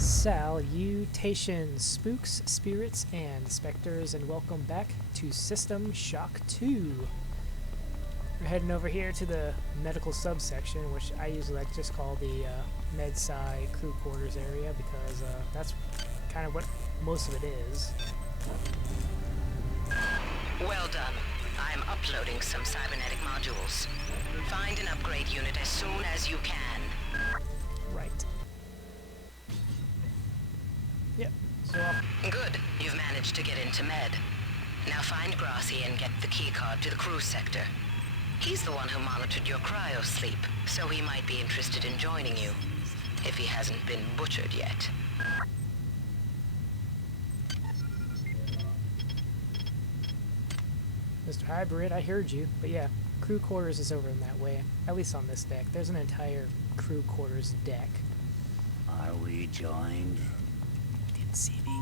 Salutations, spooks, spirits, and specters, and welcome back to System Shock 2. We're heading over here to the medical subsection, which I usually like to just call the med-sci crew quarters area, because that's kind of what most of it is. Well done. I am uploading some cybernetic modules. Find an upgrade unit as soon as you can. Right. Yep. So Good. You've managed to get into med. Now find Grassi and get the keycard to the cruise sector. He's the one who monitored your cryo-sleep, so he might be interested in joining you, if he hasn't been butchered yet. Mr. Hybrid, I heard you, but yeah, crew quarters is over in that way. At least on this deck. There's an entire crew quarters deck. Are we joined? Didn't see me.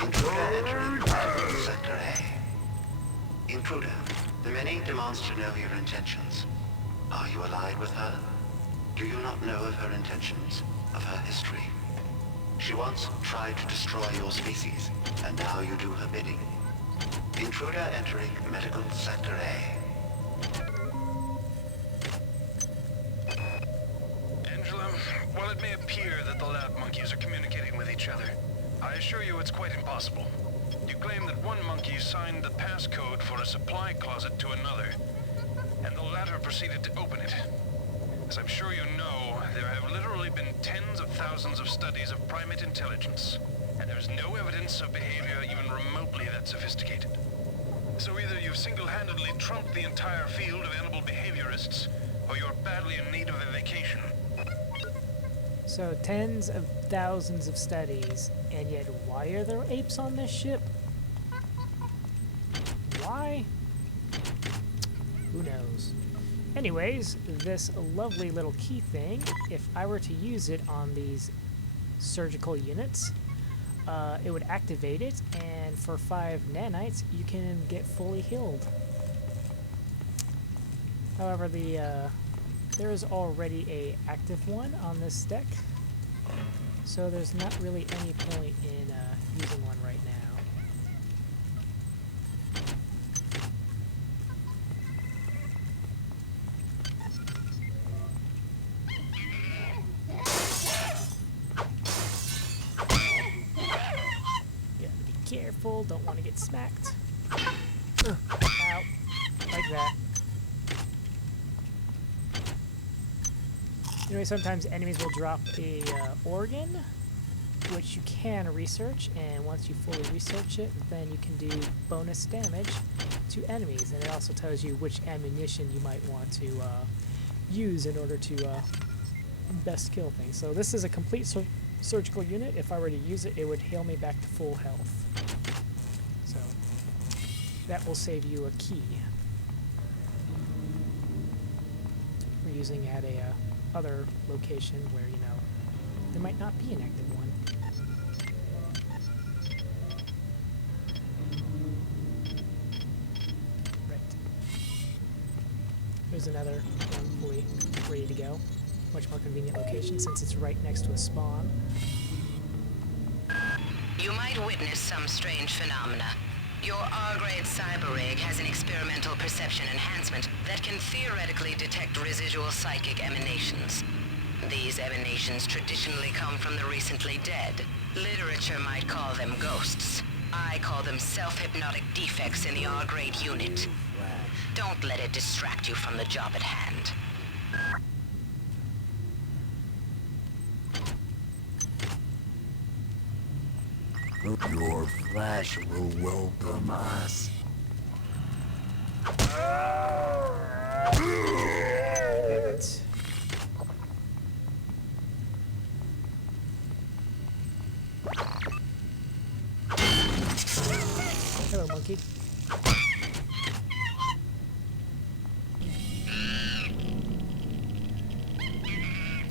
Intruder entering medical sector A. Intruder, the Many demands to know your intentions. Are you allied with her? Do you not know of her intentions, of her history? She once tried to destroy your species, and now you do her bidding. Intruder entering medical sector A. Angela, while it may appear that the lab monkeys are communicating with each other, I assure you it's quite impossible. You claim that one monkey signed the passcode for a supply closet to another, and the latter proceeded to open it. As I'm sure you know, there have literally been tens of thousands of studies of primate intelligence, and there's no evidence of behavior even remotely that sophisticated. So either you've single-handedly trumped the entire field of animal behaviorists, or you're badly in need of a vacation. So tens of thousands of studies, and yet why are there apes on this ship? Why? Who knows? Anyways, this lovely little key thing, if I were to use it on these surgical units, it would activate it, and for 5 nanites, you can get fully healed. However, there is already a active one on this deck, so there's not really any point in using one right now. Careful, don't want to get smacked. Ow. Like that. Anyway, sometimes enemies will drop a organ, which you can research, and once you fully research it, then you can do bonus damage to enemies, and it also tells you which ammunition you might want to use in order to best kill things. So this is a complete surgical unit. If I were to use it, it would heal me back to full health. So that will save you a key. We're using at a other location where, you know, there might not be an active one. Right. There's another one fully ready to go. Much more convenient location since it's right next to a spawn. You might witness some strange phenomena. Your R-grade cyber rig has an experimental perception enhancement that can theoretically detect residual psychic emanations. These emanations traditionally come from the recently dead. Literature might call them ghosts. I call them self-hypnotic defects in the R-grade unit. Don't let it distract you from the job at hand. Your flesh will welcome us. Hello, monkey.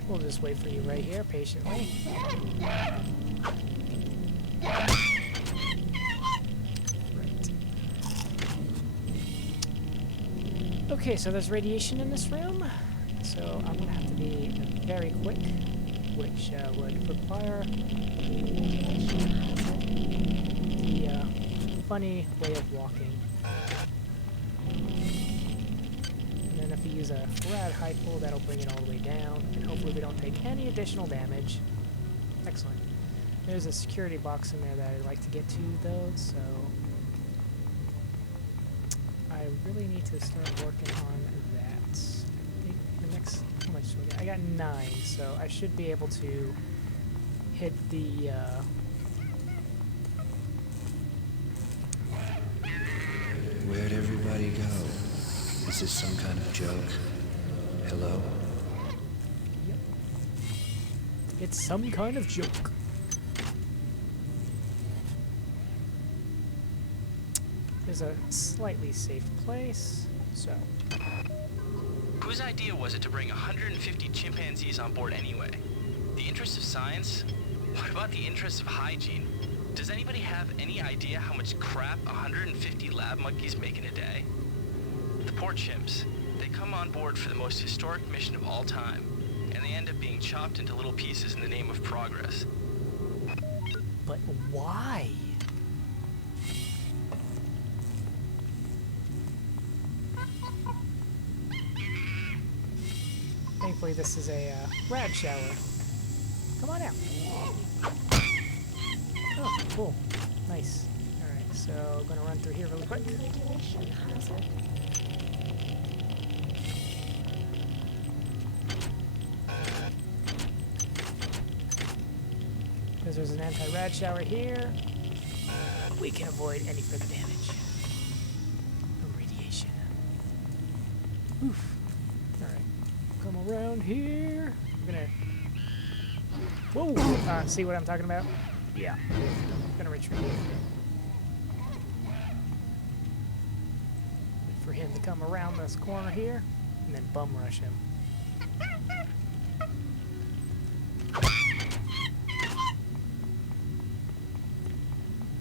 We'll just wait for you right here, patiently. Okay, so there's radiation in this room, so I'm gonna have to be very quick which would require the funny way of walking. And then if you use a rad high pull, that'll bring it all the way down, and hopefully we don't take any additional damage. Excellent. There's a security box in there that I'd like to get to, though, so I really need to start working on that. I think the next, how much do I got? I got 9, so I should be able to hit the Where'd everybody go? Is this some kind of joke? Hello? Yep. It's some kind of joke. There's a slightly safe place, so. Whose idea was it to bring 150 chimpanzees on board anyway? The interests of science? What about the interests of hygiene? Does anybody have any idea how much crap 150 lab monkeys make in a day? The poor chimps. They come on board for the most historic mission of all time, and they end up being chopped into little pieces in the name of progress. But why? Thankfully, this is a rad shower. Come on out. Oh, cool. Nice. Alright, so I'm gonna run through here really quick. Radiation hazard. Because there's an anti-rad shower here, we can avoid any further damage from radiation. Oof. Alright. Come around here. I'm gonna... Whoa! See what I'm talking about? Yeah. I'm gonna retreat. Wait for him to come around this corner here, and then bum rush him.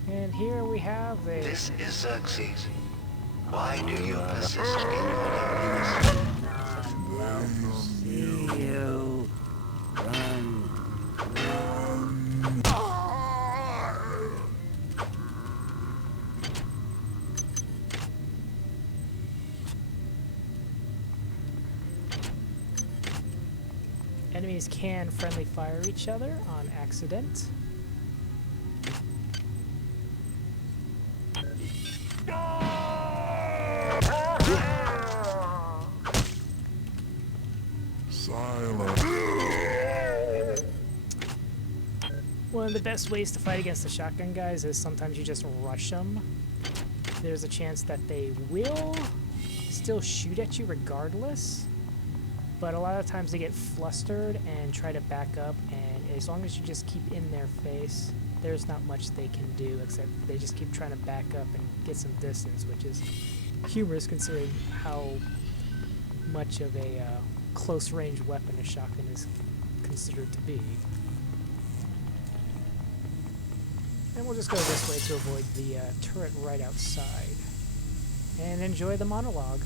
And here we have a... This is Xerxes. Why do you persist in your loneliness? You run. Enemies can friendly fire each other on accident. One of the best ways to fight against the shotgun guys is sometimes you just rush them. There's a chance that they will still shoot at you regardless, but a lot of times they get flustered and try to back up, and as long as you just keep in their face, there's not much they can do except they just keep trying to back up and get some distance, which is humorous considering how much of a close range weapon a shotgun is considered to be. And we'll just go this way to avoid the turret right outside. And enjoy the monologue.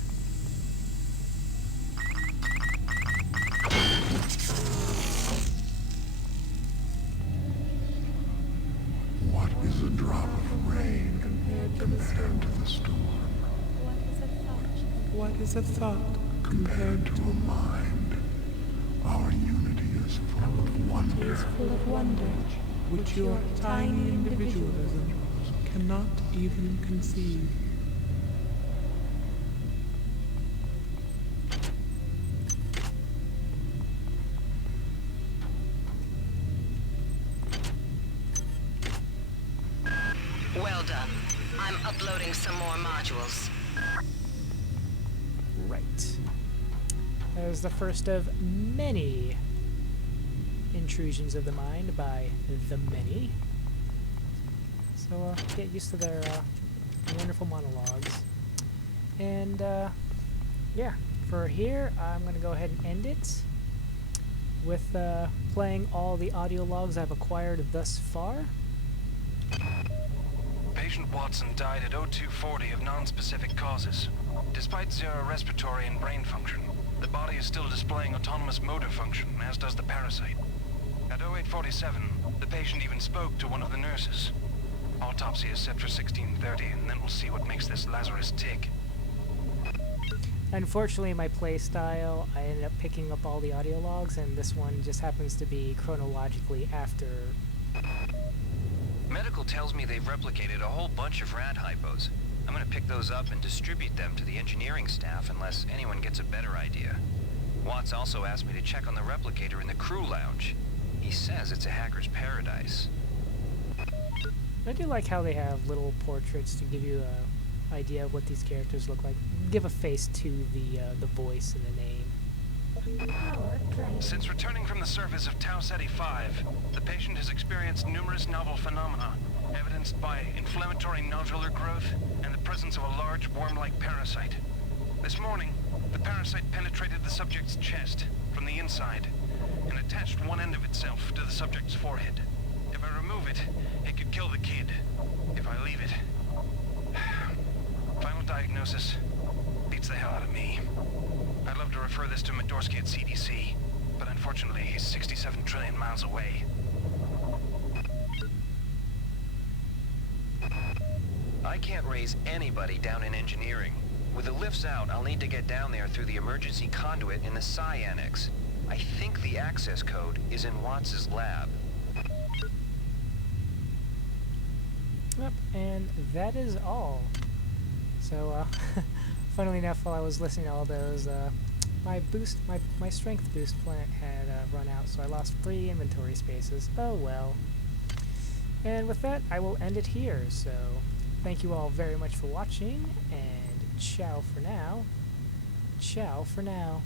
What is a drop of rain compared to the storm? What is a thought? Compared to a mind? Our unity is full of wonder. Is full of wonder, which your tiny individualism cannot even conceive. Well done. I'm uploading some more modules. Right. That was the first of many intrusions of the mind by the many. So get used to their wonderful monologues. And yeah, for here, I'm going to go ahead and end it with playing all the audio logs I've acquired thus far. Patient Watson died at 0240 of non-specific causes. Despite zero respiratory and brain function, the body is still displaying autonomous motor function, as does the parasite. At 0847, the patient even spoke to one of the nurses. Autopsy is set for 16:30, and then we'll see what makes this Lazarus tick. Unfortunately, my play style, I ended up picking up all the audio logs, and this one just happens to be chronologically after. Medical tells me they've replicated a whole bunch of rad hypos. I'm gonna pick those up and distribute them to the engineering staff unless anyone gets a better idea. Watts also asked me to check on the replicator in the crew lounge. He says it's a hacker's paradise. I do like how they have little portraits to give you a idea of what these characters look like. Give a face to the voice and the name. Since returning from the surface of Tau Ceti 5, the patient has experienced numerous novel phenomena, evidenced by inflammatory nodular growth and the presence of a large worm-like parasite. This morning, the parasite penetrated the subject's chest from the inside and attached one end of itself to the subject's forehead. If I remove it, it could kill the kid. If I leave it... Final diagnosis beats the hell out of me. I'd love to refer this to Medorsky at CDC, but unfortunately he's 67 trillion miles away. I can't raise anybody down in engineering. With the lifts out, I'll need to get down there through the emergency conduit in the Psi Annex. I think the access code is in Watts' lab. Yep, and that is all. So, funnily enough, while I was listening to all those, my strength boost plant had run out, so I lost 3 inventory spaces. Oh well. And with that, I will end it here. So, thank you all very much for watching, and ciao for now. Ciao for now.